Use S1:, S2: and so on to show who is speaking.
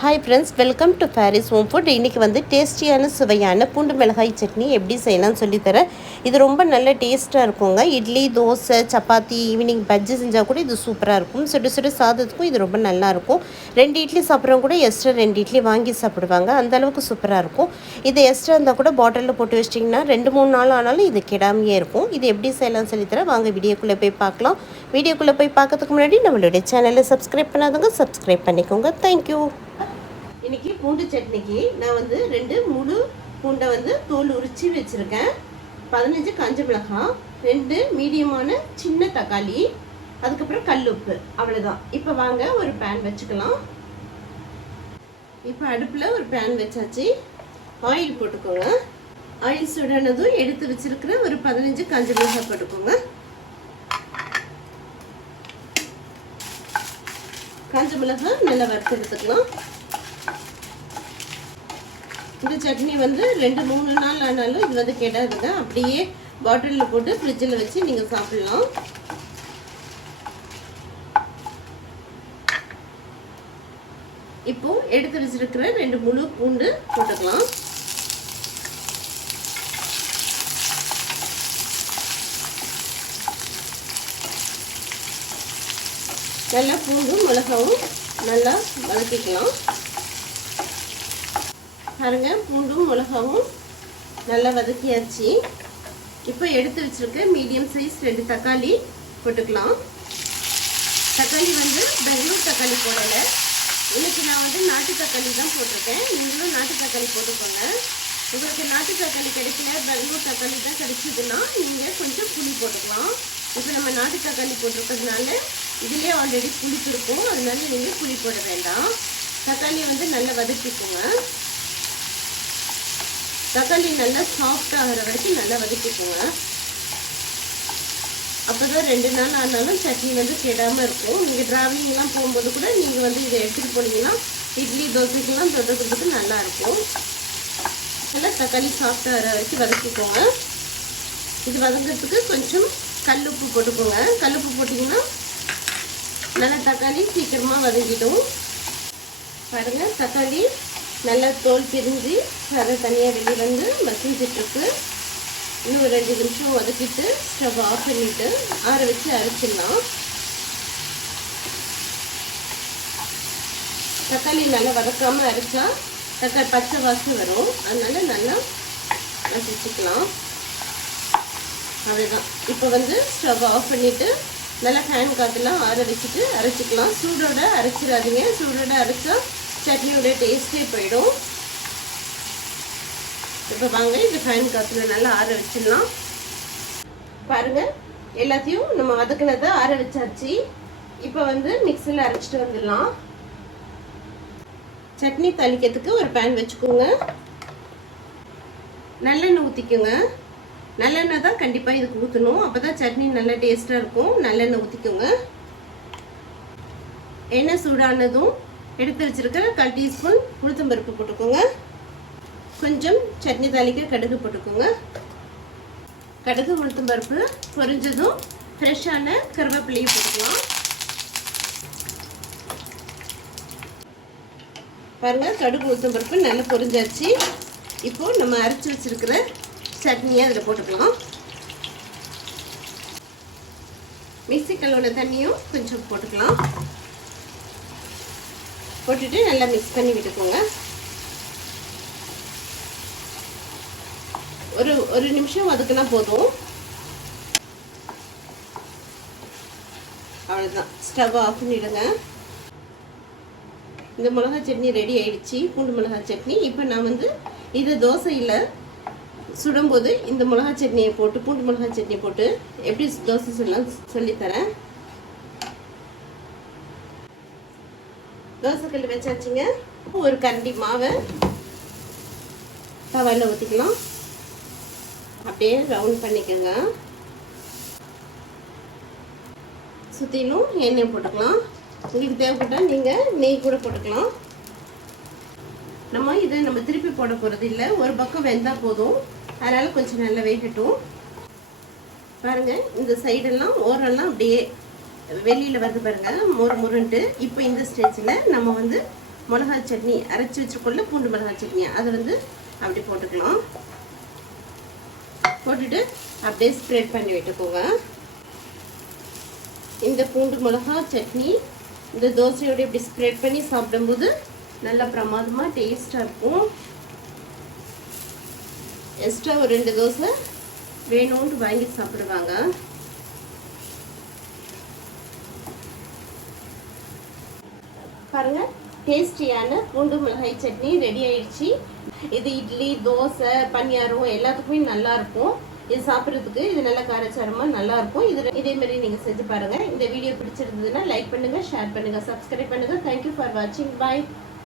S1: Hi friends welcome to Paris home food இன்றைக்கி வந்து டேஸ்டியான சுவையான பூண்டு மிளகாய் சட்னி எப்படி செய்யலாம்னு சொல்லித்தரேன் இது ரொம்ப நல்ல டேஸ்ட்டாக இருக்குங்க. இட்லி தோசை சப்பாத்தி ஈவினிங் பஜ்ஜி செஞ்சால் கூட இது சூப்பராக இருக்கும். சுடு சுடு சாதத்துக்கும் இது ரொம்ப நல்லாயிருக்கும் ரெண்டு இட்லி சாப்பிட்றவங்க கூட எக்ஸ்ட்ரா ரெண்டு இட்லி வாங்கி சாப்பிடுவாங்க. அந்த அளவுக்கு சூப்பராக இருக்கும். இது எக்ஸ்ட்ரா இருந்தால் கூட பாட்டிலில் போட்டு வச்சிட்டிங்கன்னா ரெண்டு மூணு நாள் ஆனாலும் இது கெடாமையே இருக்கும். இது எப்படி செய்யலாம்னு சொல்லித்தரேன் வாங்க வீடியோக்குள்ளே போய் பார்க்கலாம். வீடியோக்குள்ளே போய் பார்க்கறதுக்கு முன்னாடி நம்மளுடைய சேனலை சப்ஸ்கிரைப் பண்ணாதவங்க சப்ஸ்கிரைப் பண்ணிக்கோங்க. தேங்க்யூ இன்னைக்கு பூண்டு சட்னிக்கு நான் வந்து ரெண்டு முழு பூண்டை வந்து தோல் உரிச்சு வச்சுருக்கேன். பதினஞ்சு காஞ்ச மிளகாய் ரெண்டு மீடியமான சின்ன தக்காளி அதுக்கப்புறம் கல் உப்பு அவ்வளோதான் இப்போ வாங்க ஒரு பேன் வச்சுக்கலாம். இப்போ அடுப்பில் ஒரு பேன் வச்சாச்சு. ஆயில் போட்டுக்கோங்க. ஆயில் சுடானதும் எடுத்து வச்சிருக்கிற ஒரு பதினஞ்சு காஞ்ச மிளகாய் போட்டுக்கோங்க. காஞ்ச மிளகாய் நல்லா வறுத்து எடுத்துக்கலாம். இந்த சட்னி வந்து ரெண்டு மூணு நாள் ஆனாலும் இது வந்து கெடாதுங்க. அப்படியே பாட்டிலில் போட்டு ஃப்ரிட்ஜில் வச்சு நீங்கள் சாப்பிடலாம். இப்போ எடுத்து வச்சிருக்கிற ரெண்டு முழு பூண்டு போட்டுக்கலாம். நல்லா பூண்டும் மிளகாவும் நல்லா வதக்கிக்கலாம். பாருங்க பூண்டும் மிளகாவும் நல்லா வதக்கியாச்சு. இப்போ எடுத்து வச்சுருக்கேன் மீடியம் சைஸ் ரெண்டு தக்காளி போட்டுக்கலாம். தக்காளி வந்து பெங்களூர் தக்காளி போடலை. இன்னைக்கு நான் வந்து நாட்டு தக்காளி தான் போட்டிருக்கேன். நீங்களும் நாட்டு தக்காளி போட்டுக்கோங்க. உங்களுக்கு நாட்டு தக்காளி கிடைக்கல பெங்களூர் தக்காளி தான் கிடைச்சிதுன்னா நீங்கள் கொஞ்சம் புளி போட்டுக்கலாம். இப்போ நம்ம நாட்டு தக்காளி போட்டிருக்கிறதுனால இதுலேயே ஆல்ரெடி புளிச்சிருக்கும் அதனால நீங்கள் புளி போட வேண்டாம். தக்காளியை வந்து நல்லா வதக்கிக்கோங்க. தக்காளி நல்லா சாஃப்ட் ஆகிற வரைக்கும் நல்லா வதக்கிக்கோங்க. அப்போ தான் ரெண்டு நாள் ஆனாலும் சட்னி வந்து கெடாமல் இருக்கும். நீங்கள் ட்ராவலிங்லாம் போகும்போது கூட நீங்கள் வந்து இதை எடுத்துகிட்டு போனீங்கன்னா இட்லி தோசைக்கெல்லாம் தொட்டுக்கிறதுக்கு நல்லா இருக்கும். நல்லா தக்காளி சாஃப்ட் ஆகிற வரைக்கும் வதக்கிக்கோங்க. இது வதங்கிறதுக்கு கொஞ்சம் கல் உப்பு போட்டுக்கோங்க. கல் உப்பு போட்டிங்கன்னா நல்லா தக்காளி சீக்கிரமாக வதக்கிடும் பாருங்கள் தக்காளி நல்லா தோல் பிரிஞ்சு அதை தனியாக வெளியே வந்து மசிஞ்சிட்ருக்கு. இன்னும் ஒரு ரெண்டு நிமிஷம் வதக்கிட்டு ஸ்டவ் ஆஃப் பண்ணிவிட்டு ஆற வச்சு அரைச்சிடலாம். தக்காளி நல்லா வதக்காமல் அரைச்சா தக்காளி பச்சை வாசம் வரும். அதனால் நல்லா மசிச்சுக்கலாம். அவ்வளோதான் இப்போ வந்து ஸ்டவ் ஆஃப் பண்ணிவிட்டு நல்லா ஃபேன் காற்றுலாம் ஆற வச்சுட்டு அரைச்சிக்கலாம். சூடோட அரைச்சிடாதீங்க. சூடோட அரைச்சா சட்னியோட டேஸ்டே போயிடும். இப்போ வாங்க இந்த ஃபைன் காற்றுல நல்லா ஆற வச்சிடலாம். பாருங்கள் எல்லாத்தையும் நம்ம வதக்கினதை ஆற வச்சாச்சு. இப்போ வந்து மிக்சியில் அரைச்சிட்டு வந்துடலாம். சட்னி தளிக்கிறதுக்கு ஒரு பேன் வச்சுக்கோங்க. நல்லெண்ணெய் ஊற்றிக்கோங்க நல்லெண்ணெய் தான் கண்டிப்பாக இதுக்கு ஊற்றணும் அப்போ தான் சட்னி நல்லா டேஸ்ட்டாக இருக்கும். நல்லெண்ணெய் ஊற்றிக்கோங்க எண்ணெய் சூடானதும் எடுத்து வச்சிருக்கிற கால் டீஸ்பூன் உளுத்தம்பருப்பு போட்டுக்கோங்க. கொஞ்சம் சட்னி தாளிக்க கடுகு போட்டுக்கோங்க. கடுகு உளுத்தம்பருப்பு பொரிஞ்சதும் ஃப்ரெஷ்ஷான கருவேப்பிலையும் போட்டுக்கலாம். பாருங்கள் கடுகு உளுத்தம்பருப்பு நல்லா பொரிஞ்சாச்சு. இப்போ நம்ம அரைச்சி வச்சிருக்கிற சட்னியை அதில் போட்டுக்கலாம். மிக்சி கழுவுன தண்ணியும் கொஞ்சம் போட்டுக்கலாம். போட்டுட்டு நல்லா மிக்ஸ் பண்ணி விட்டுக்கோங்க. ஒரு ஒரு நிமிஷம் அதுக்குனா போதும். அவ்வளோதான் ஸ்டவ் ஆஃப் பண்ணிவிடுங்க இந்த மிளகா சட்னி ரெடி ஆயிடுச்சு. பூண்டு மிளகா சட்னி. இப்போ நான் வந்து இது தோசையில் சுடும்போது இந்த மிளகா சட்னியை போட்டு பூண்டு மிளகா சட்னி போட்டு எப்படி தோசை சொல்லலாம் சொல்லித்தரேன். தோசைக்கல் வச்சாச்சுங்க ஒரு கண்டி மாவை. தவையில் ஊற்றிக்கலாம் அப்படியே ரவுண்ட் பண்ணிக்கோங்க. சுற்றிலும் எண்ணெய் போட்டுக்கலாம். உங்களுக்கு தேவைப்பட்டால் நீங்கள் நெய் கூட போட்டுக்கலாம். நம்ம இதை நம்ம திருப்பி போட போகிறது இல்லை. ஒரு பக்கம் வெந்தால் போதும். அதனால் கொஞ்சம் நல்லா வேகட்டும். பாருங்கள் இந்த சைடெல்லாம் ஓரெல்லாம் அப்படியே வெளியில் வருது பாருங்கள் மொறு முருன்ட்டு இப்போ இந்த ஸ்டேஜில் நம்ம வந்து மிளகா சட்னி அரைச்சி வச்சுக்கொள்ள பூண்டு மிளகாய் சட்னி அதை வந்து அப்படி போட்டுக்கலாம். போட்டுட்டு அப்படியே ஸ்ப்ரெட் பண்ணி விட்டுக்கோங்க. இந்த பூண்டு மிளகா சட்னி இந்த தோசையோடு இப்படி ஸ்ப்ரெட் பண்ணி சாப்பிடும்போது நல்லா பிரமாதமாக டேஸ்ட்டாக இருக்கும். எக்ஸ்ட்ரா ஒரு ரெண்டு தோசை வேணும்னு வாங்கி சாப்பிடுவாங்க. பாருங்க டேஸ்டியான பூண்டு மிளகாய் சட்னி ரெடி ஆயிடுச்சு. இது இட்லி தோசை பனியாரம் எல்லாத்துக்குமே நல்லா இருக்கும். இது சாப்பிட்றதுக்கு இது நல்ல காரச்சாரமாக நல்லா இருக்கும். இது இதே மாதிரி நீங்க செஞ்சு பாருங்க. இந்த வீடியோ பிடிச்சிருந்ததுன்னா லைக் பண்ணுங்க ஷேர் பண்ணுங்க சப்ஸ்கிரைப் பண்ணுங்க. தேங்க்யூ ஃபார் வாட்சிங் பாய்